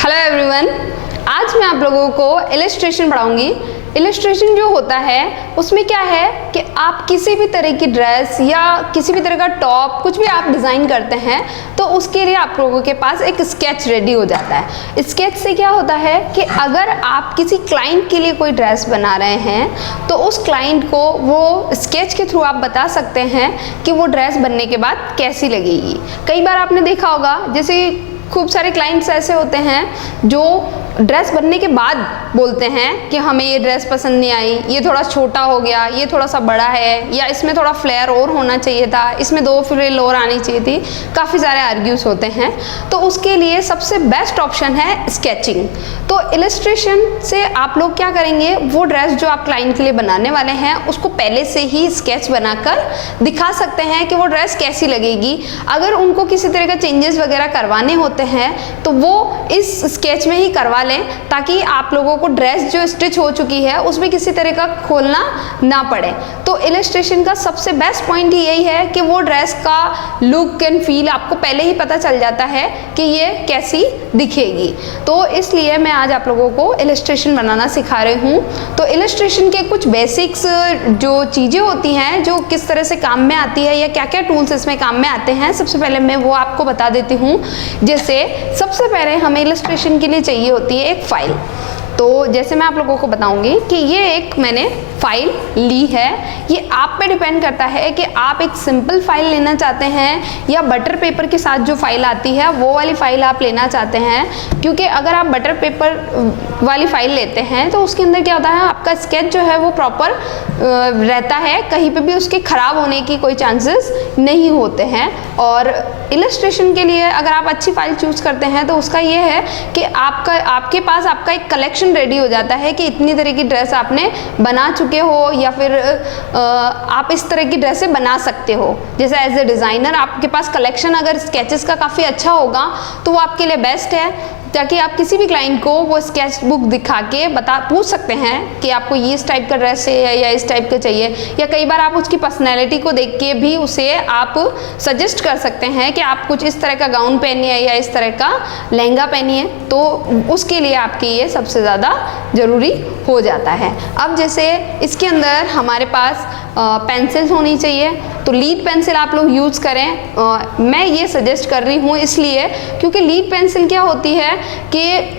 Hello everyone, आज मैं आप लोगों को इलस्ट्रेशन पढ़ाऊंगी। इलस्ट्रेशन जो होता है उसमें क्या है कि आप किसी भी तरह की ड्रेस या किसी भी तरह का टॉप कुछ भी आप डिज़ाइन करते हैं तो उसके लिए आप लोगों के पास एक स्केच रेडी हो जाता है। स्केच से क्या होता है कि अगर आप किसी क्लाइंट के लिए कोई ड्रेस बना रहे हैं तो उस क्लाइंट को वो स्केच के थ्रू आप बता सकते हैं कि वो ड्रेस बनने के बाद कैसी लगेगी। कई बार आपने देखा होगा, जैसे खूब सारे क्लाइंट्स ऐसे होते हैं जो ड्रेस बनने के बाद बोलते हैं कि हमें ये ड्रेस पसंद नहीं आई, ये थोड़ा छोटा हो गया, ये थोड़ा सा बड़ा है, या इसमें थोड़ा फ्लेयर और होना चाहिए था, इसमें 2 फ्रिल और आनी चाहिए थी। काफ़ी सारे आर्ग्यूज होते हैं। तो उसके लिए सबसे बेस्ट ऑप्शन है स्केचिंग। तो इलस्ट्रेशन से आप लोग क्या करेंगे, वो ड्रेस जो आप क्लाइंट के लिए बनाने वाले हैं उसको पहले से ही स्केच बनाकर दिखा सकते हैं कि वो ड्रेस कैसी लगेगी। अगर उनको किसी तरह का चेंजेस वगैरह करवाने होते हैं तो वो इस स्केच में ही करवा लें, ताकि आप लोगों को ड्रेस जो स्टिच हो चुकी है उसमें किसी तरह का खोलना ना पड़े। तो इलस्ट्रेशन का सबसे बेस्ट पॉइंट ही यही है कि वो ड्रेस का लुक एंड फील आपको पहले ही पता चल जाता है कि ये कैसी दिखेगी। तो इसलिए मैं आज आप लोगों को इलस्ट्रेशन बनाना सिखा रही हूँ। तो इलस्ट्रेशन के कुछ बेसिक्स जो चीज़ें होती हैं जो किस तरह से काम में आती है या क्या क्या टूल्स इसमें काम में आते हैं, सबसे पहले मैं वो आपको बता देती हूँ। जैसे सबसे पहले हमें इलस्ट्रेशन के लिए चाहिए होती है एक फाइल। तो जैसे मैं आप लोगों को बताऊंगी कि ये एक मैंने फाइल ली है। ये आप पे डिपेंड करता है कि आप एक सिंपल फाइल लेना चाहते हैं या बटर पेपर के साथ जो फाइल आती है वो वाली फाइल आप लेना चाहते हैं। क्योंकि अगर आप बटर पेपर वाली फाइल लेते हैं तो उसके अंदर क्या होता है, आपका स्केच जो है वो प्रॉपर रहता है, कहीं पे भी उसके ख़राब होने की कोई चांसेस नहीं होते हैं। और इलस्ट्रेशन के लिए अगर आप अच्छी फाइल चूज़ करते हैं तो उसका ये है कि आपके पास आपका एक कलेक्शन रेडी हो जाता है कि इतनी तरह की ड्रेस आपने बना चुके हो या फिर आप इस तरह की ड्रेसें बना सकते हो। जैसे एज ए डिज़ाइनर आपके पास कलेक्शन अगर स्केचेस का काफ़ी अच्छा होगा तो वो आपके लिए बेस्ट है, ताकि आप किसी भी क्लाइंट को वो स्केच बुक दिखा के पूछ सकते हैं कि आपको ये इस टाइप का ड्रेस चाहिए या इस टाइप का चाहिए। या कई बार आप उसकी पर्सनैलिटी को देख के भी उसे आप सजेस्ट कर सकते हैं कि आप कुछ इस तरह का गाउन पहनिए या इस तरह का लहंगा पहनिए। तो उसके लिए आपके ये सबसे ज़्यादा ज़रूरी हो जाता है। अब जैसे इसके अंदर हमारे पास पेंसिल होनी चाहिए, तो लीड पेंसिल आप लोग यूज़ करें। मैं ये सजेस्ट कर रही हूँ इसलिए क्योंकि लीड पेंसिल क्या होती है कि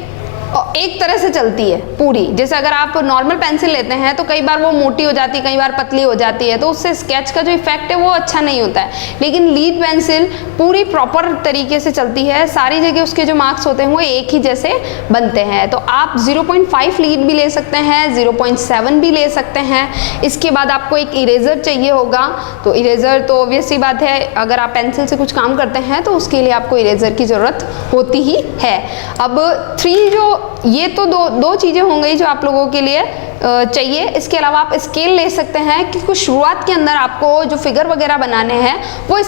एक तरह से चलती है पूरी। जैसे अगर आप नॉर्मल पेंसिल लेते हैं तो कई बार वो मोटी हो जाती है, कई बार पतली हो जाती है, तो उससे स्केच का जो इफेक्ट है वो अच्छा नहीं होता है। लेकिन लीड पेंसिल पूरी प्रॉपर तरीके से चलती है, सारी जगह उसके जो मार्क्स होते हैं वो एक ही जैसे बनते हैं। तो आप 0.5 लीड भी ले सकते हैं, 0.7 भी ले सकते हैं। इसके बाद आपको एक इरेजर चाहिए होगा। तो इरेजर तो ऑब्वियस सी बात है, अगर आप पेंसिल से कुछ काम करते हैं तो उसके लिए आपको इरेजर की ज़रूरत होती ही है। अब 3 जो ये तो दो चीज़ें हो गई जो आप लोगों के लिए चाहिए। इसके अलावा आप स्केल ले सकते हैं कि कुछ शुरुआत के अंदर आपको जो फिगर वगैरह बनाने हैं वो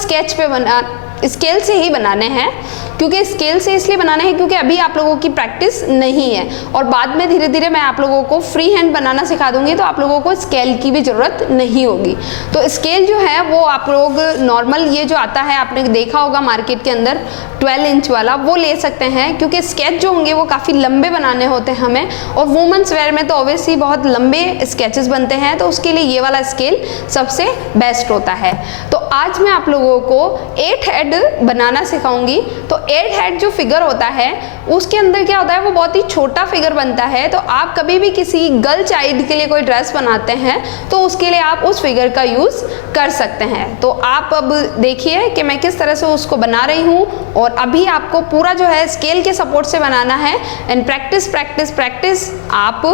स्केल से ही बनाने हैं। क्योंकि स्केल से इसलिए बनाना है क्योंकि अभी आप लोगों की प्रैक्टिस नहीं है, और बाद में धीरे धीरे मैं आप लोगों को फ्री हैंड बनाना सिखा दूंगी तो आप लोगों को स्केल की भी ज़रूरत नहीं होगी। तो स्केल जो है वो आप लोग नॉर्मल ये जो आता है आपने देखा होगा मार्केट के अंदर 12 इंच वाला, वो ले सकते हैं। क्योंकि स्केच जो होंगे वो काफ़ी लंबे बनाने होते हैं हमें, और वुमेंस वेयर में तो ऑब्वियसली बहुत लंबे स्केचेस बनते हैं, तो उसके लिए ये वाला स्केल सबसे बेस्ट होता है। तो आज मैं आप लोगों को 8 हेड बनाना सिखाऊंगी। तो 8 हेड जो फिगर होता है उसके अंदर क्या होता है, वो बहुत ही छोटा फिगर बनता है। तो आप कभी भी किसी गर्ल चाइल्ड के लिए कोई ड्रेस बनाते हैं तो उसके लिए आप उस फिगर का यूज़ कर सकते हैं। तो आप अब देखिए कि मैं किस तरह से उसको बना रही हूँ, और अभी आपको पूरा जो है स्केल के सपोर्ट से बनाना है। एंड प्रैक्टिस प्रैक्टिस प्रैक्टिस आप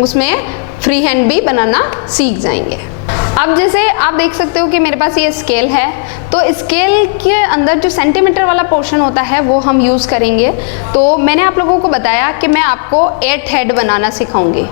उसमें फ्री हैंड भी बनाना सीख जाएंगे। अब जैसे आप देख सकते हो कि मेरे पास ये स्केल है, तो स्केल के अंदर जो सेंटीमीटर वाला पोर्शन होता है वो हम यूज़ करेंगे। तो मैंने आप लोगों को बताया कि मैं आपको 8 हेड बनाना सिखाऊंगी।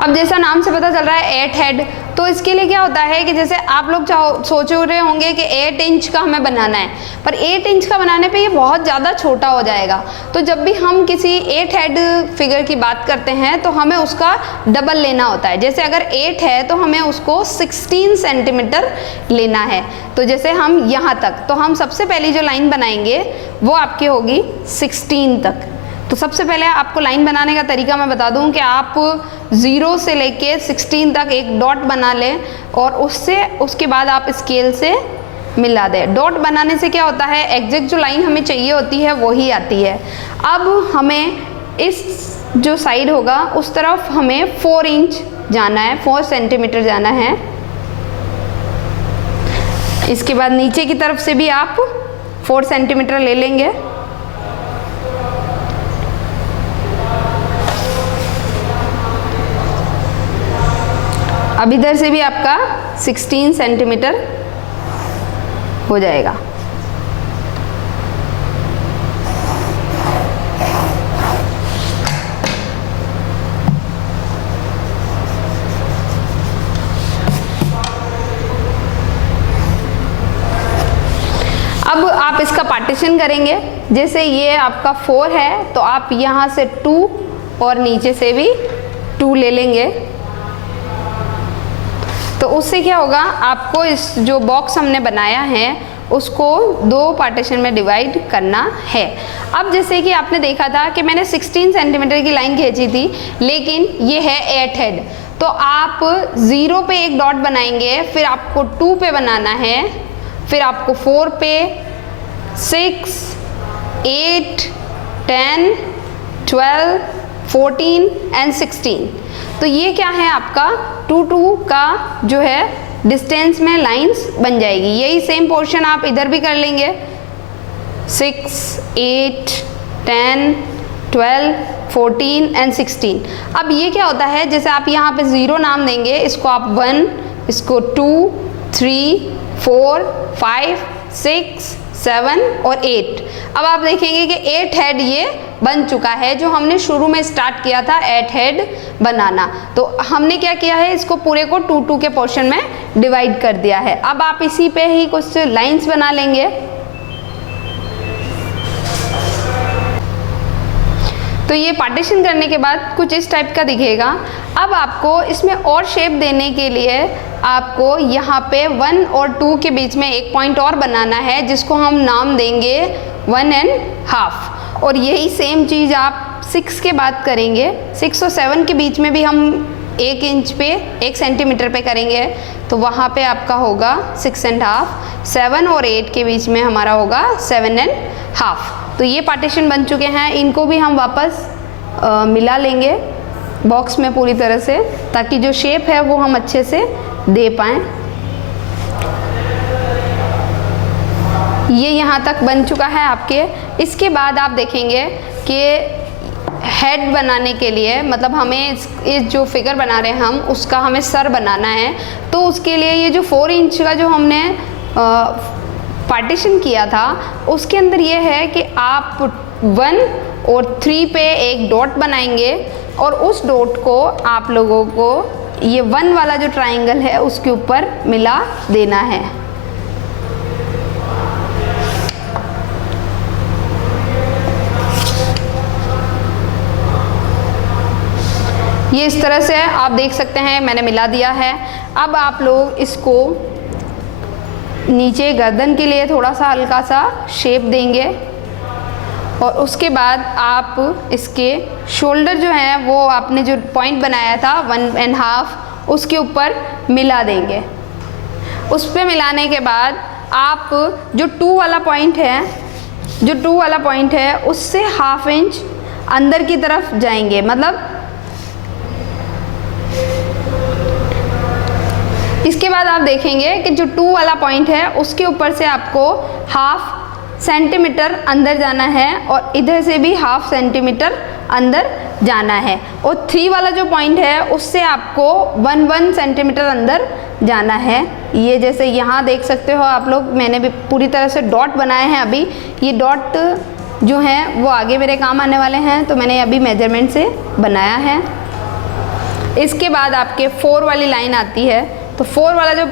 अब जैसा नाम से पता चल रहा है 8 हेड, तो इसके लिए क्या होता है कि जैसे आप लोग सोच रहे होंगे कि 8 इंच का हमें बनाना है, पर 8 इंच का बनाने पे ये बहुत ज़्यादा छोटा हो जाएगा। तो जब भी हम किसी 8 हेड फिगर की बात करते हैं तो हमें उसका डबल लेना होता है। जैसे अगर 8 है तो हमें उसको 16 सेंटीमीटर लेना है। तो जैसे हम यहाँ तक, तो हम सबसे पहली जो लाइन बनाएंगे वो आपकी होगी 16 तक। तो सबसे पहले आपको लाइन बनाने का तरीका मैं बता दूं कि आप 0 से लेके 16 तक एक डॉट बना लें और उसके बाद आप स्केल से मिला दें। डॉट बनाने से क्या होता है, एग्जैक्ट जो लाइन हमें चाहिए होती है वही आती है। अब हमें इस जो साइड होगा उस तरफ हमें 4 इंच जाना है, 4 सेंटीमीटर जाना है। इसके बाद नीचे की तरफ से भी आप 4 सेंटीमीटर ले लेंगे। अब इधर से भी आपका 16 सेंटीमीटर हो जाएगा। अब आप इसका पार्टीशन करेंगे। जैसे ये आपका 4 है तो आप यहाँ से 2 और नीचे से भी 2 ले लेंगे। तो उससे क्या होगा, आपको इस जो बॉक्स हमने बनाया है उसको 2 पार्टीशन में डिवाइड करना है। अब जैसे कि आपने देखा था कि मैंने 16 सेंटीमीटर की लाइन खींची थी, लेकिन ये है 8 हेड। तो आप 0 पे एक डॉट बनाएंगे, फिर आपको 2 पे बनाना है, फिर आपको 4 पे, 6, 8, 10, 12, 14 एंड 16। तो ये क्या है आपका 2 का जो है डिस्टेंस में लाइंस बन जाएगी। यही सेम पोर्शन आप इधर भी कर लेंगे, 6, 8, 10, 12, 14 एंड 16। अब ये क्या होता है, जैसे आप यहाँ पे 0 नाम देंगे, इसको आप 1, इसको 2, 3, 4, 5, 6, 7 और 8। अब आप देखेंगे कि 8 हेड ये बन चुका है, जो हमने शुरू में स्टार्ट किया था 8 हेड बनाना। तो हमने क्या किया है, इसको पूरे को 2 के पोर्शन में डिवाइड कर दिया है। अब आप इसी पे ही कुछ लाइंस बना लेंगे। तो ये पार्टीशन करने के बाद कुछ इस टाइप का दिखेगा। अब आपको इसमें और शेप देने के लिए आपको यहाँ पे 1 और 2 के बीच में एक पॉइंट और बनाना है, जिसको हम नाम देंगे 1.5। और यही सेम चीज़ आप 6 के बाद करेंगे। 6 और 7 के बीच में भी हम 1 इंच पे 1 सेंटीमीटर पे करेंगे, तो वहाँ पे आपका होगा 6.5। 7 और 8 के बीच में हमारा होगा 7.5। तो ये पार्टीशन बन चुके हैं। इनको भी हम वापस मिला लेंगे बॉक्स में पूरी तरह से, ताकि जो शेप है वो हम अच्छे से दे पाएँ। ये यहाँ तक बन चुका है आपके। इसके बाद आप देखेंगे कि हेड बनाने के लिए, मतलब हमें इस जो फिगर बना रहे हैं हम, उसका हमें सर बनाना है। तो उसके लिए ये जो 4 इंच का जो हमने पार्टीशन किया था, उसके अंदर ये है कि आप 1 और 3 पे एक डॉट बनाएंगे और उस डॉट को आप लोगों को ये 1 वाला जो ट्राइंगल है उसके ऊपर मिला देना है। ये इस तरह से आप देख सकते हैं मैंने मिला दिया है। अब आप लोग इसको नीचे गर्दन के लिए थोड़ा सा हल्का सा शेप देंगे और उसके बाद आप इसके शोल्डर जो हैं वो आपने जो पॉइंट बनाया था 1.5 उसके ऊपर मिला देंगे। उस पर मिलाने के बाद आप जो 2 वाला पॉइंट है उससे 1/2 इंच अंदर की तरफ जाएंगे। मतलब इसके बाद आप देखेंगे कि जो 2 वाला पॉइंट है उसके ऊपर से आपको 1/2 सेंटीमीटर अंदर जाना है और इधर से भी 1/2 सेंटीमीटर अंदर जाना है। और 3 वाला जो पॉइंट है उससे आपको 1 सेंटीमीटर अंदर जाना है। ये जैसे यहाँ देख सकते हो आप लोग, मैंने भी पूरी तरह से डॉट बनाए हैं। अभी ये डॉट जो हैं वो आगे मेरे काम आने वाले हैं, तो मैंने अभी मेजरमेंट से बनाया है। इसके बाद आपके 4 वाली लाइन आती है, तो 4 वाला जो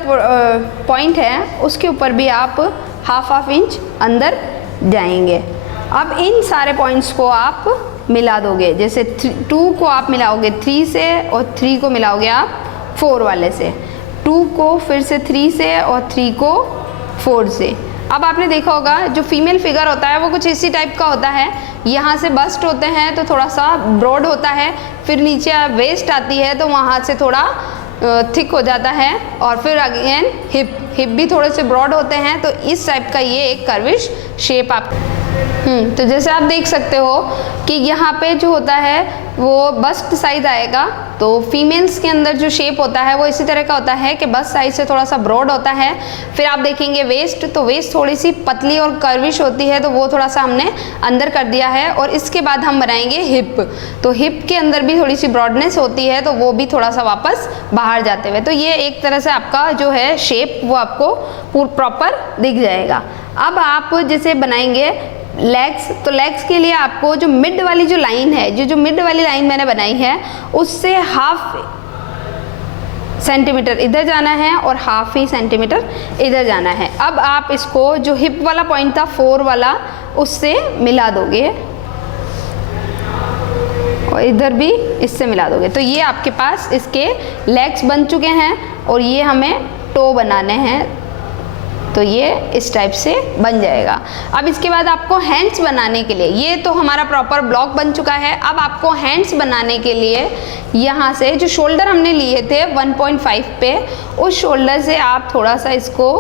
पॉइंट है उसके ऊपर भी आप हाफ इंच अंदर जाएंगे। अब इन सारे पॉइंट्स को आप मिला दोगे, जैसे 2 को आप मिलाओगे 3 से और 3 को मिलाओगे आप 4 वाले से, 2 को फिर से 3 से और 3 को 4 से। अब आपने देखा होगा जो फीमेल फिगर होता है वो कुछ इसी टाइप का होता है, यहाँ से बस्ट होते हैं तो थोड़ा सा ब्रॉड होता है, फिर नीचे वेस्ट आती है तो वहाँ से थोड़ा थिक हो जाता है, और फिर अगेन हिप भी थोड़े से ब्रॉड होते हैं। तो इस टाइप का ये एक कर्विश शेप आप तो जैसे आप देख सकते हो कि यहाँ पे जो होता है वो बस्ट साइज आएगा, तो फीमेल्स के अंदर जो शेप होता है वो इसी तरह का होता है कि बस्ट साइज से थोड़ा सा ब्रॉड होता है। फिर आप देखेंगे वेस्ट, तो वेस्ट थोड़ी सी पतली और कर्विश होती है, तो वो थोड़ा सा हमने अंदर कर दिया है। और इसके बाद हम बनाएंगे हिप, तो हिप के अंदर भी थोड़ी सी ब्रॉडनेस होती है, तो वो भी थोड़ा सा वापस बाहर जाते हुए, तो ये एक तरह से आपका जो है शेप वो आपको प्रॉपर दिख जाएगा। अब आप जैसे बनाएंगे लेग्स, तो लेग्स के लिए आपको जो मिड वाली जो लाइन है, जो मिड वाली लाइन मैंने बनाई है उससे हाफ सेंटीमीटर इधर जाना है और हाफ ही सेंटीमीटर इधर जाना है। अब आप इसको जो हिप वाला पॉइंट था 4 वाला उससे मिला दोगे और इधर भी इससे मिला दोगे, तो ये आपके पास इसके लेग्स बन चुके हैं। और ये हमें टो बनाने हैं, तो ये इस टाइप से बन जाएगा। अब इसके बाद आपको हैंड्स बनाने के लिए, ये तो हमारा प्रॉपर ब्लॉक बन चुका है। अब आपको हैंड्स बनाने के लिए यहाँ से जो शोल्डर हमने लिए थे 1.5 पे, उस शोल्डर से आप थोड़ा सा इसको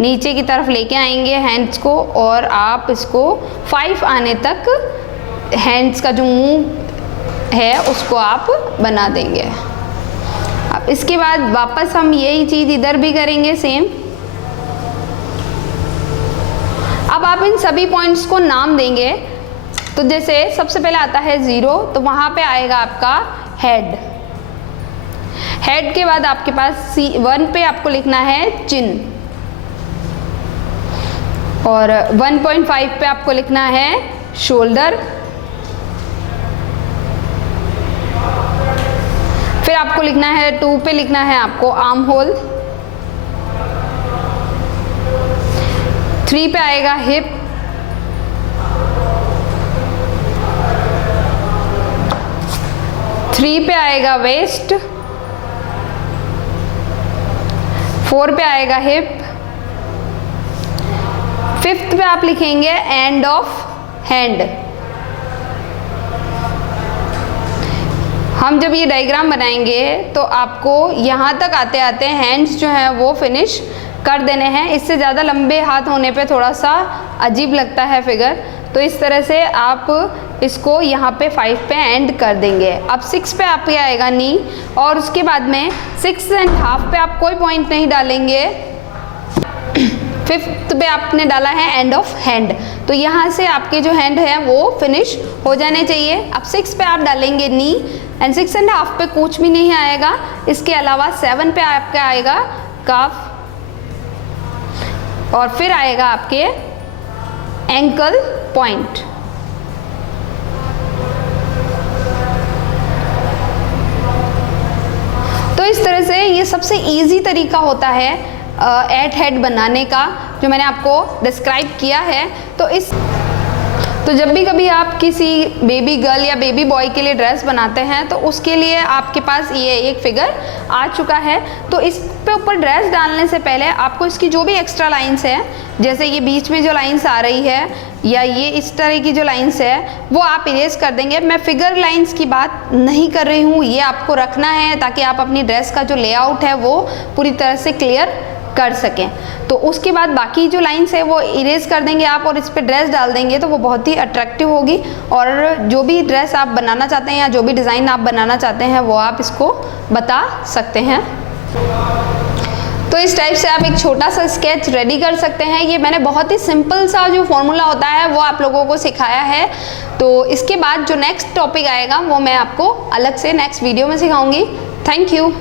नीचे की तरफ लेके आएंगे हैंड्स को, और आप इसको 5 आने तक हैंड्स का जो मुंह है उसको आप बना देंगे। अब इसके बाद वापस हम यही चीज़ इधर भी करेंगे सेम। अब आप इन सभी पॉइंट्स को नाम देंगे, तो जैसे सबसे पहले आता है 0, तो वहाँ पे आएगा आपका हेड। हेड के बाद आपके पास 1 पे आपको लिखना है चिन, और 1.5 पे आपको लिखना है शोल्डर, फिर आपको लिखना है 2 पे लिखना है आपको आर्म होल, 3 पे आएगा हिप, 3 पे आएगा वेस्ट, 4 पे आएगा हिप, 5th पे आप लिखेंगे एंड ऑफ हैंड। हम जब ये डायग्राम बनाएंगे तो आपको यहाँ तक आते आते हैंड्स जो हैं वो फिनिश कर देने हैं। इससे ज़्यादा लंबे हाथ होने पे थोड़ा सा अजीब लगता है फिगर, तो इस तरह से आप इसको यहाँ पे 5 पे एंड कर देंगे। अब 6 पे आपके आएगा नी, और उसके बाद में 6.5 पे आप कोई पॉइंट नहीं डालेंगे। 5th पे आपने डाला है एंड ऑफ हैंड, तो यहाँ से आपके जो हैंड है वो फिनिश हो जाने चाहिए। अब 6 पे आप डालेंगे नी, एंड 6.5 पे कुछ भी नहीं आएगा। इसके अलावा 7 पे आपका आएगा काफ, और फिर आएगा आपके एंकल पॉइंट। तो इस तरह से ये सबसे इजी तरीका होता है एट हेड बनाने का, जो मैंने आपको डिस्क्राइब किया है। तो जब भी कभी आप किसी बेबी गर्ल या बेबी बॉय के लिए ड्रेस बनाते हैं तो उसके लिए आपके पास ये एक फिगर आ चुका है। तो इस पे ऊपर ड्रेस डालने से पहले आपको इसकी जो भी एक्स्ट्रा लाइंस है, जैसे ये बीच में जो लाइंस आ रही है या ये इस तरह की जो लाइंस है, वो आप इरेज कर देंगे। मैं फिगर लाइंस की बात नहीं कर रही हूँ, ये आपको रखना है ताकि आप अपनी ड्रेस का जो लेआउट है वो पूरी तरह से क्लियर कर सकें। तो उसके बाद बाकी जो लाइंस है वो इरेज कर देंगे आप, और इस पर ड्रेस डाल देंगे तो वो बहुत ही अट्रैक्टिव होगी। और जो भी ड्रेस आप बनाना चाहते हैं या जो भी डिज़ाइन आप बनाना चाहते हैं वो आप इसको बता सकते हैं। तो इस टाइप से आप एक छोटा सा स्केच रेडी कर सकते हैं। ये मैंने बहुत ही सिंपल सा जो फॉर्मूला होता है वो आप लोगों को सिखाया है। तो इसके बाद जो नेक्स्ट टॉपिक आएगा वो मैं आपको अलग से नेक्स्ट वीडियो में सिखाऊंगी। Thank you.